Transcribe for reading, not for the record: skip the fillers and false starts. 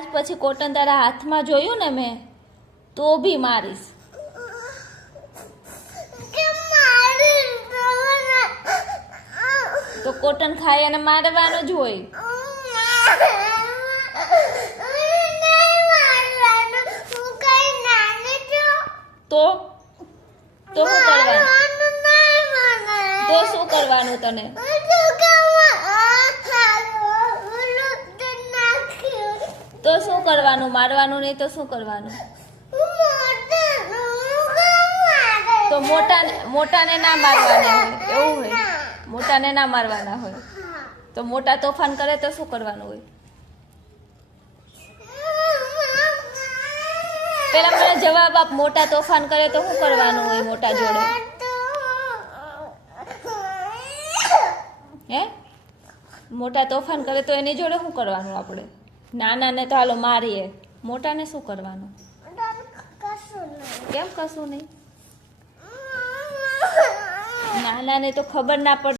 આજ પછી કોટન તારા હાથમાં જોયું ને મેં તો બી મારીશ. તો કોટન ખાય અને મારવાનું જ હોય. તો શું કરવાનું? તો શું કરવાનું તને? તો શું કરવાનું? મારવાનું નહીં તો શું કરવાનું? તો મોટાને ના મારવાના હોય એવું હોય. મોટાને ના મારવાના હોય તો મોટા તોફાન કરે તો શું કરવાનું હોય? પેલા મને જવાબ આપ. મોટા તોફાન કરે તો શું કરવાનું હોય? મોટા જોડે હે મોટા તોફાન કરે તો એની જોડે શું કરવાનું? આપણે નાનાને તો હાલો મારીએ, મોટાને શું કરવાનું? કેમ કશું નહીં? નાનાને તો ખબર ના પડે.